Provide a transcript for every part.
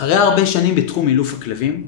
אחרי הרבה שנים בתחום אילוף הכלבים,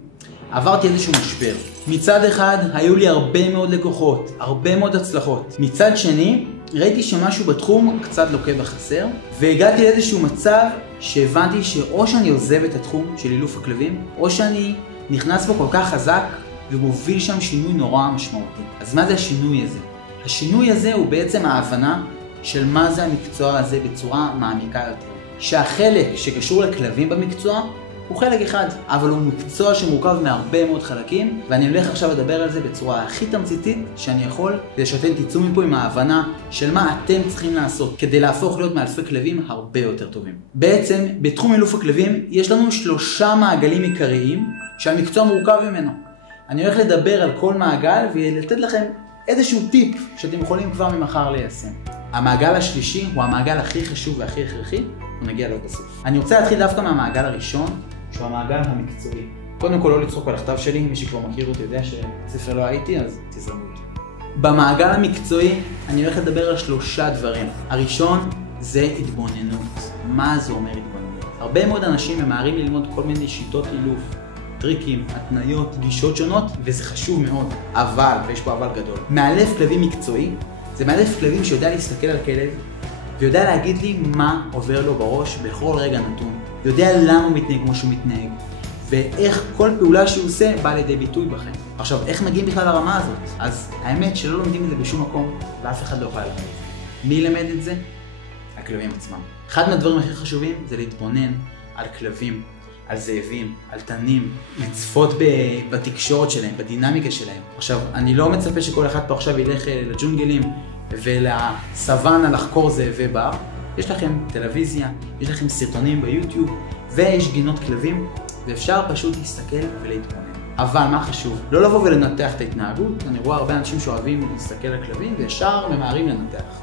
עברתי איזשהו משבר. מצד אחד, היו לי הרבה מאוד לקוחות, הרבה מאוד הצלחות. מצד שני, ראיתי שמשהו בתחום קצת לוקה בחסר, והגעתי לאיזשהו מצב שהבנתי שאו שאני עוזב את התחום של אילוף הכלבים, או שאני נכנס בו כל כך חזק ומוביל שם שינוי נורא משמעותי. אז מה זה השינוי הזה? השינוי הזה הוא בעצם ההבנה של מה זה המקצוע הזה בצורה מעמיקה יותר. שהחלק שקשור לכלבים במקצוע הוא חלק אחד, אבל הוא מקצוע שמורכב מהרבה מאוד חלקים, ואני הולך עכשיו לדבר על זה בצורה הכי תמציתית שאני יכול, כדי שאתם תצאו מפה עם ההבנה של מה אתם צריכים לעשות כדי להפוך להיות מאלפי כלבים הרבה יותר טובים. בעצם, בתחום אילוף הכלבים יש לנו 3 מעגלים עיקריים שהמקצוע מורכב ממנו. אני הולך לדבר על כל מעגל ולתת לכם איזשהו טיפ שאתם יכולים כבר ממחר ליישם. המעגל השלישי הוא המעגל הכי חשוב והכי הכרחי, ונגיע לו בסוף. אני רוצה להתחיל דווקא מהמעגל הראשון, שהוא המעגל המקצועי. קודם כל לא לצחוק על הכתב שלי, מי שכבר מכיר אותי יודע שבספר לא הייתי, אז תזרמו אותי. במעגל המקצועי אני הולך לדבר על 3 דברים. הראשון זה התבוננות. מה זה אומר התבוננות? הרבה מאוד אנשים ממהרים ללמוד כל מיני שיטות אילוף, טריקים, התניות, גישות שונות, וזה חשוב מאוד. אבל, ויש פה אבל גדול, מאלף כלבים מקצועי, זה מאלף כלבים שיודע להסתכל על כלב, ויודע להגיד לי מה עובר לו בראש בכל רגע נתון. יודע למה הוא מתנהג כמו שהוא מתנהג, ואיך כל פעולה שהוא עושה באה לידי ביטוי בכם. עכשיו, איך מגיעים בכלל לרמה הזאת? אז האמת שלא לומדים את זה בשום מקום, ואף אחד לא יכול ללמד את זה. מי ילמד את זה? הכלבים עצמם. אחד מהדברים הכי חשובים זה להתבונן על כלבים, על זאבים, על תנים, לצפות בתקשורת שלהם, בדינמיקה שלהם. עכשיו, אני לא מצפה שכל אחד פה עכשיו ילך לג'ונגלים ולסוואנה לחקור זאבי בר. יש לכם טלוויזיה, יש לכם סרטונים ביוטיוב, ויש גינות כלבים, ואפשר פשוט להסתכל ולהתבונן. אבל מה חשוב? לא לבוא ולנתח את ההתנהגות. אני רואה הרבה אנשים שאוהבים להסתכל על כלבים וישר ממהרים לנתח.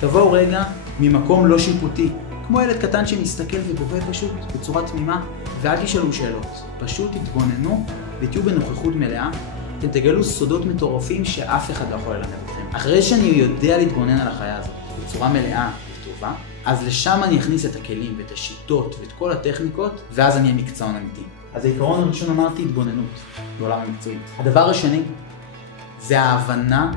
תבואו רגע ממקום לא שיפוטי, כמו ילד קטן שמסתכל ובוהה פשוט בצורה תמימה, ואל תשאלו שאלות. פשוט תתבוננו ותהיו בנוכחות מלאה. אתם תגלו סודות מטורפים שאף אחד לא יכול ללמד אתכם. אחרי שאני יודע להתבונן על החיה הזאת בצורה מלאה וטובה, אז לשם אני אכניס את הכלים ואת השיטות ואת כל הטכניקות, ואז אני אהיה מקצוען אמיתי. אז העיקרון הראשון אמרתי התבוננות בעולם המקצועי. הדבר השני זה ההבנה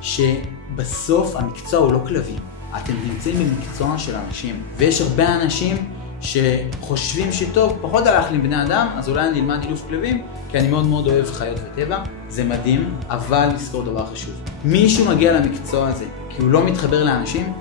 שבסוף המקצוע הוא לא כלבים. אתם נמצאים במקצוע של אנשים, ויש הרבה אנשים שחושבים שטוב, פחות הלך לי בני אדם, אז אולי אני אלמד אילוף כלבים, כי אני מאוד מאוד אוהב חיות וטבע. זה מדהים, אבל לזכור דבר חשוב. מישהו מגיע למקצוע הזה כי הוא לא מתחבר לאנשים,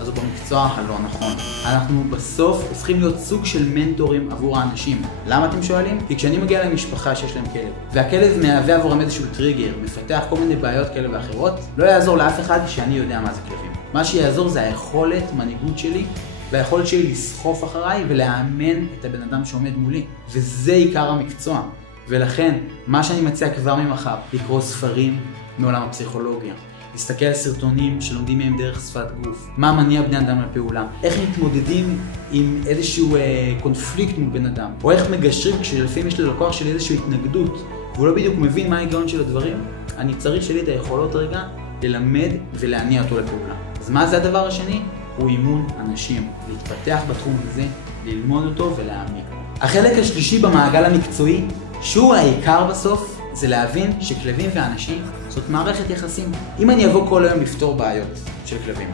אז הוא במקצוע הלא נכון. אנחנו בסוף הופכים להיות סוג של מנטורים עבור האנשים. למה אתם שואלים? כי כשאני מגיע למשפחה שיש להם כלב, והכלב מהווה עבורם איזשהו טריגר, מפתח כל מיני בעיות כאלה ואחרות, לא יעזור לאף אחד שאני יודע מה זה כלבים. מה שיעזור זה היכולת, מנהיגות שלי, והיכולת שלי לסחוף אחריי ולאמן את הבן אדם שעומד מולי. וזה עיקר המקצוע. ולכן, מה שאני מציע כבר ממחר, לקרוא ספרים מעולם הפסיכולוגיה. להסתכל על סרטונים שלומדים מהם דרך שפת גוף. מה מניע בני אדם לפעולה. איך מתמודדים עם איזשהו קונפליקט מול בן אדם. או איך מגשרים כשלפעמים יש ללקוח שלי איזושהי התנגדות, והוא לא בדיוק מבין מה ההיגיון של הדברים. אני צריך שלי את היכולות רגע ללמד ולהניע אותו לפעולה. אז מה זה הדבר השני? הוא אימון אנשים. להתפתח בתחום הזה, ללמוד אותו ולהעמיק. החלק השלישי במעגל המקצועי, שהוא העיקר בסוף, זה להבין שכלבים ואנשים זאת מערכת יחסים. אם אני אבוא כל היום לפתור בעיות של כלבים,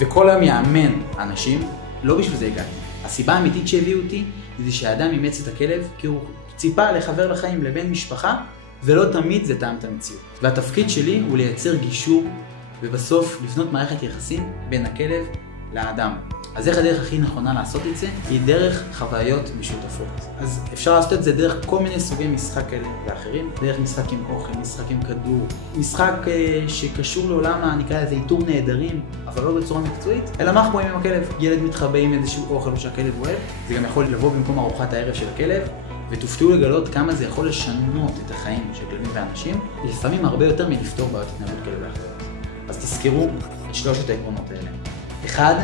וכל היום יאמן אנשים, לא בשביל זה הגעתי. הסיבה האמיתית שהביאו אותי, זה שהאדם אימץ את הכלב, כי הוא ציפה לחבר לחיים לבן משפחה, ולא תמיד זה טעם את המציאות. והתפקיד שלי הוא לייצר גישור, ובסוף לבנות מערכת יחסים בין הכלב לאדם. אז איך הדרך הכי נכונה לעשות את זה? היא דרך חוויות משותפות. אז אפשר לעשות את זה דרך כל מיני סוגי משחק כאלה ואחרים. דרך משחק עם אוכל, משחק עם כדור, משחק שקשור לעולם, נקרא לזה איתור נהדרים, אבל לא בצורה מקצועית, אלא מה אנחנו רואים עם הכלב? ילד מתחבא עם איזשהו אוכל שהכלב אוהב, זה גם יכול לבוא במקום ארוחת הערב של הכלב, ותופתעו לגלות כמה זה יכול לשנות את החיים של כלבים ואנשים, לפעמים הרבה יותר מלפתור בעיות התנהגות כאלה ואחרות. אז תזכרו את 3 העקרונות האלה. 1.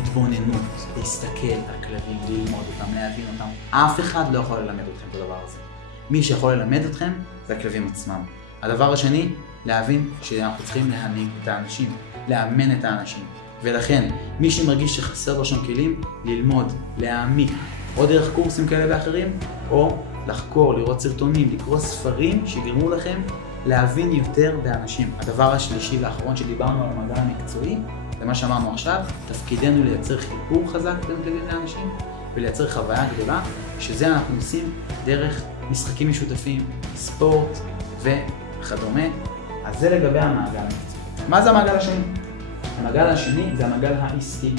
התבוננות, להסתכל על כלבים, ללמוד אותם, להבין אותם. אף אחד לא יכול ללמד אתכם את הדבר הזה. מי שיכול ללמד אתכם זה הכלבים עצמם. הדבר השני, להבין שאנחנו צריכים להנהיג את האנשים, לאמן את האנשים. ולכן, מי שמרגיש שחסר לו שם כלים, ללמוד, להעמיק, או דרך קורסים כאלה ואחרים, או לחקור, לראות סרטונים, לקרוא ספרים שיגרמו לכם להבין יותר באנשים. הדבר השלישי והאחרון שדיברנו על המעגל המקצועי, זה מה שאמרנו עכשיו, תפקידנו לייצר חיבור חזק בין כלבים לאנשים ולייצר חוויה גדולה, שזה אנחנו עושים דרך משחקים משותפים, ספורט וכדומה. אז זה לגבי המעגל המקצועי. מה זה המעגל השני? המעגל השני זה המעגל העסקי.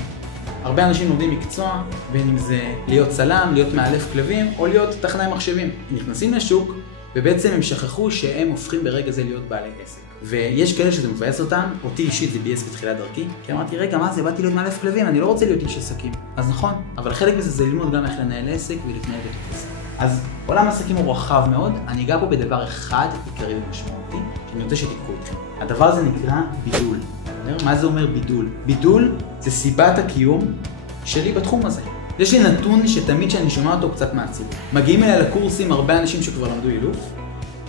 הרבה אנשים לומדים מקצוע, בין אם זה להיות צלם, להיות מאלף כלבים, או להיות טכנאי מחשבים. נכנסים לשוק, ובעצם הם שכחו שהם הופכים ברגע זה להיות בעלי עסק. ויש כאלה שזה מבאס אותם, אותי אישית זה בייס בתחילת דרכי, כי אמרתי, רגע, מה זה? באתי להיות מאלף כלבים, אני לא רוצה להיות איש עסקים. אז נכון, אבל חלק מזה זה ללמוד גם איך לנהל עסק ולהתנהל בתוך עסק. אז עולם העסקים הוא רחב מאוד, אני אגע פה בדבר אחד עיקרי ומשמעותי, שאני רוצה שתיקחו איתכם. הדבר הזה נקרא בידול. מה זה אומר בידול? בידול זה סיבת הקיום שלי בתחום הזה. יש לי נתון שתמיד שאני שומע אותו קצת מעציב. מגיעים אליי לקורסים הרבה אנשים שכבר למדו אילוף,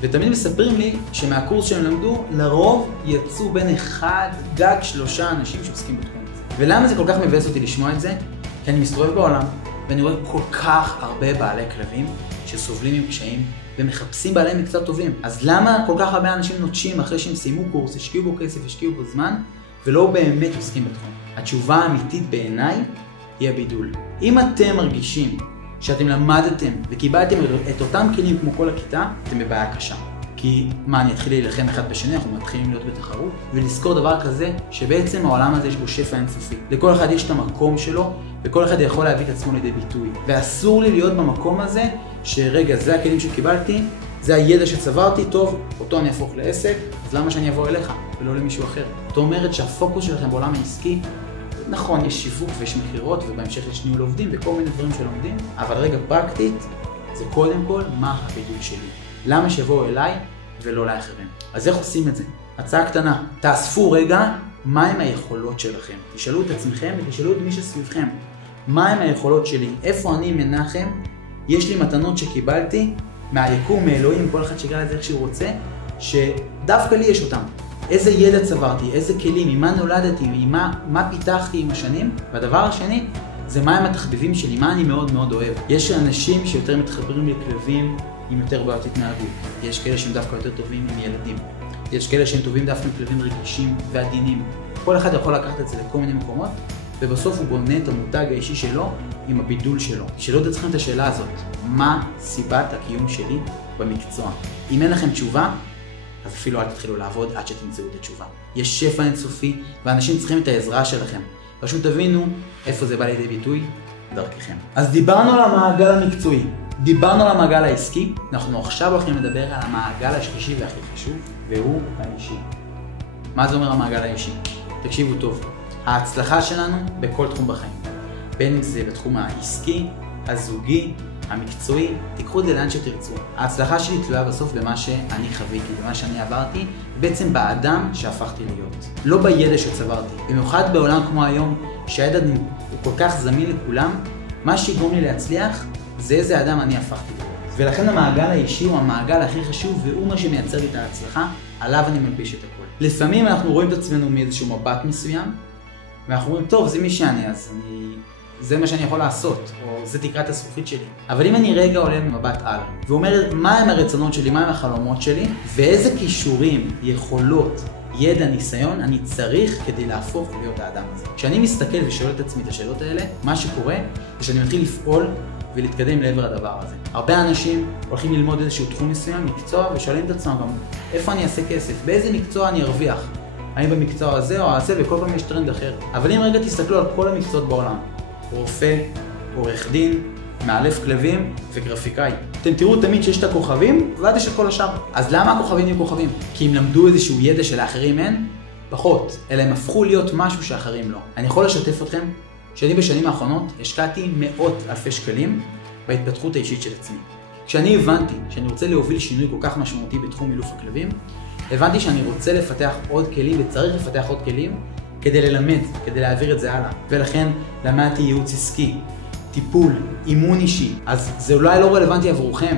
ותמיד מספרים לי שמהקורס שהם למדו, לרוב יצאו בין 1 גג 3 אנשים שעוסקים בתחום הזה. ולמה זה כל כך מבאס אותי לשמוע את זה? כי אני מסתובב בעולם, ואני רואה כל כך הרבה בעלי כלבים שסובלים עם קשיים, ומחפשים בעלי מקצוע טובים. אז למה כל כך הרבה אנשים נוטשים אחרי שהם סיימו קורס, השקיעו בו כסף, השקיעו בו זמן, ולא באמת עוסקים בתחום? התשובה האמיתית בעיניי היא הבידול. אם אתם מרגישים שאתם למדתם וקיבלתם את אותם כלים כמו כל הכיתה, אתם בבעיה קשה. כי מה, אני אתחיל להילחם אחד בשני, אנחנו מתחילים להיות בתחרות, ולזכור דבר כזה שבעצם העולם הזה יש בו שפע אינסופי. לכל אחד יש את המקום שלו, וכל אחד יכול להביא את עצמו לידי ביטוי. ואסור לי להיות במקום הזה שרגע, זה הכלים שקיבלתי, זה הידע שצברתי, טוב, אותו אני אהפוך לעסק, אז למה שאני אבוא אליך ולא למישהו אחר? זאת אומרת שהפוקוס שלכם בעולם העסקי, נכון, יש שיווק ויש מחירות, ובהמשך יש ניהול עובדים וכל מיני דברים שלומדים, אבל רגע פרקטית, זה קודם כל מה הבידול שלי. למה שיבואו אליי ולא לאחרים? אז איך עושים את זה? הצעה קטנה, תאספו רגע מהם היכולות שלכם. תשאלו את עצמכם ותשאלו את מי שסביבכם. מהם היכולות שלי? איפה אני מנחם? יש לי מתנות שקיבלתי מהיקום, מאלוהים, כל אחד שיקרא לזה איך שהוא רוצה, שדווקא לי יש אותם. איזה ידע צברתי, איזה כלים, ממה נולדתי, מה פיתחתי עם השנים. והדבר השני, זה מהם התחביבים שלי, מה אני מאוד מאוד אוהב. יש אנשים שיותר מתחברים לכלבים עם יותר בעיות התנהגות. יש כאלה שהם דווקא יותר טובים עם ילדים. יש כאלה שהם טובים דווקא עם כלבים רגישים ועדינים. כל אחד יכול לקחת את זה לכל מיני מקומות, ובסוף הוא בונה את המותג האישי שלו עם הבידול שלו. תשאלו את עצמכם את השאלה הזאת, מה סיבת הקיום שלי במקצוע? אם אין לכם תשובה, אז אפילו אל תתחילו לעבוד עד שתמצאו את התשובה. יש שפע אינסופי, ואנשים צריכים את העזרה שלכם. פשוט תבינו איפה זה בא לידי ביטוי דרככם. אז דיברנו על המעגל המקצועי, דיברנו על המעגל העסקי, אנחנו עכשיו הולכים לדבר על המעגל השלישי והכי חשוב, והוא האישי. מה זה אומר המעגל האישי? תקשיבו טוב, ההצלחה שלנו בכל תחום בחיים, בין אם זה בתחום העסקי, הזוגי, המקצועי, תיקחו את זה לאן שתרצו. ההצלחה שלי תלויה בסוף במה שאני חוויתי, במה שאני עברתי, בעצם באדם שהפכתי להיות. לא בידע שצברתי. במיוחד בעולם כמו היום, שהידע הוא כל כך זמין לכולם, מה שיגרום לי להצליח זה איזה אדם אני הפכתי להיות. ולכן המעגל האישי הוא המעגל הכי חשוב, והוא מה שמייצר לי את ההצלחה, עליו אני מלביש את הכל. לפעמים אנחנו רואים את עצמנו מאיזשהו מבט מסוים, ואנחנו אומרים, טוב, זה מי שאני, אז זה מה שאני יכול לעשות, או זה תקרת הזכוכית שלי. אבל אם אני רגע עולה במבט על, ואומר מה הם הרצונות שלי, מה הם החלומות שלי, ואיזה כישורים, יכולות, ידע, ניסיון, אני צריך כדי להפוך להיות האדם הזה. כשאני מסתכל ושואל את עצמי את השאלות האלה, מה שקורה זה שאני מתחיל לפעול ולהתקדם לעבר הדבר הזה. הרבה אנשים הולכים ללמוד איזשהו תחום מסוים, מקצוע, ושואלים את עצמם גם, איפה אני אעשה כסף? באיזה מקצוע אני ארוויח? האם במקצוע הזה או הזה, וכל פעם יש טרנד אחר. אבל אם רגע תסתכלו על כל המקצועות בעולם, רופא, עורך דין, מאלף כלבים וגרפיקאי. אתם תראו תמיד שיש את הכוכבים, ועד יש את כל השאר. אז למה הכוכבים יהיו כוכבים? כי הם למדו איזשהו ידע שלאחרים אין? פחות. אלא הם הפכו להיות משהו שאחרים לא. אני יכול לשתף אתכם שאני בשנים האחרונות השקעתי מאות אלפי שקלים בהתפתחות האישית של עצמי. כשאני הבנתי שאני רוצה להוביל שינוי כל כך משמעותי בתחום אילוף הכלבים, הבנתי שאני רוצה לפתח עוד כלים וצריך לפתח עוד כלים כדי ללמד, כדי להעביר את זה הלאה. ולכן למדתי ייעוץ עסקי, טיפול, אימון אישי. אז זה אולי לא רלוונטי עבורכם,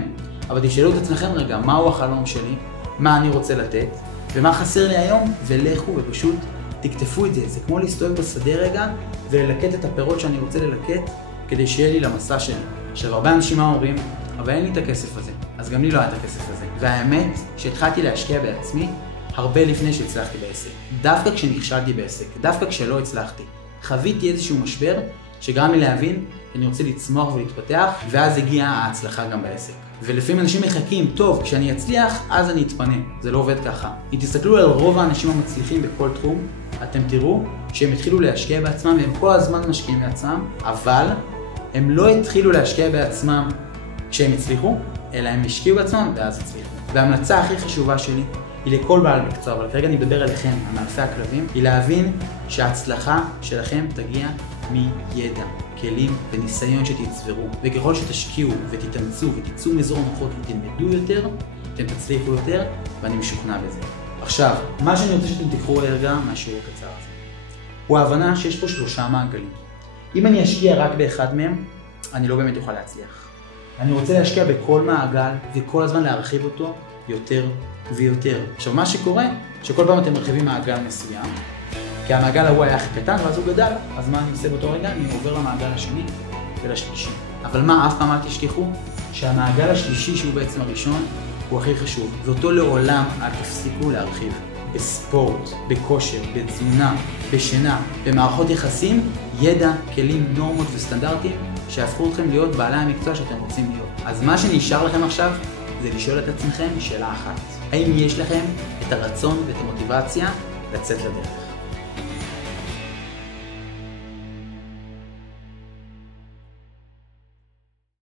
אבל תשאלו את עצמכם רגע, מהו החלום שלי, מה אני רוצה לתת, ומה חסר לי היום, ולכו ופשוט תכתפו את זה. זה כמו להסתובב בשדה רגע וללקט את הפירות שאני רוצה ללקט, כדי שיהיה לי למסע שלי. עכשיו, הרבה אנשים מה אומרים? אבל אין לי את הכסף הזה. אז גם לי לא היה את הכסף הזה. והאמת שהתחלתי להשקיע בעצמי הרבה לפני שהצלחתי בעסק. דווקא כשנכשלתי בעסק, דווקא כשלא הצלחתי. חוויתי איזשהו משבר שגרם לי להבין שאני רוצה לצמוח ולהתפתח, ואז הגיעה ההצלחה גם בעסק. ולפעמים אנשים מחכים, טוב, כשאני אצליח, אז אני אתפנה. זה לא עובד ככה. אם תסתכלו על רוב האנשים המצליחים בכל תחום, אתם תראו שהם התחילו להשקיע בעצמם, והם כל הזמן משקיעים בעצמם, אבל הם לא התחילו להשקיע בעצמם כשהם הצליחו, אלא הם השקיעו בעצמם ואז הצליחו. וההמלצה הכי חשובה שלי היא לכל בעל מקצוע, אבל כרגע אני מדבר עליכם, המאלפי הכלבים, היא להבין שההצלחה שלכם תגיע מידע, כלים וניסיון שתצברו. וככל שתשקיעו ותתאמצו ותצאו מאזור הנוחות ותלמדו יותר, אתם תצליחו יותר, ואני משוכנע בזה. עכשיו, מה שאני רוצה שאתם תקחו רגע מהשיעור הקצר הזה, הוא ההבנה שיש פה 3 מעגלים. אם אני אשקיע רק באחד מהם, אני לא באמת אוכל להצליח. אני רוצה להשקיע בכל מעגל וכל הזמן להרחיב אותו יותר ויותר. עכשיו, מה שקורה, שכל פעם אתם מרחיבים מעגל מסוים, כי המעגל ההוא היה הכי קטן ואז הוא גדל, אז מה אני עושה באותו רגע? אני עובר למעגל השני ולשלישי. אבל מה, אף פעם אל תשכחו שהמעגל השלישי, שהוא בעצם הראשון, הוא הכי חשוב, ואותו לעולם אל תפסיקו להרחיב. בספורט, בכושר, בתזונה, בשינה, במערכות יחסים, ידע, כלים, נורמות וסטנדרטים שיהפכו אתכם להיות בעלי המקצוע שאתם רוצים להיות. אז מה שנשאר לכם עכשיו זה לשאול את עצמכם שאלה אחת: האם יש לכם את הרצון ואת המוטיבציה לצאת לדרך?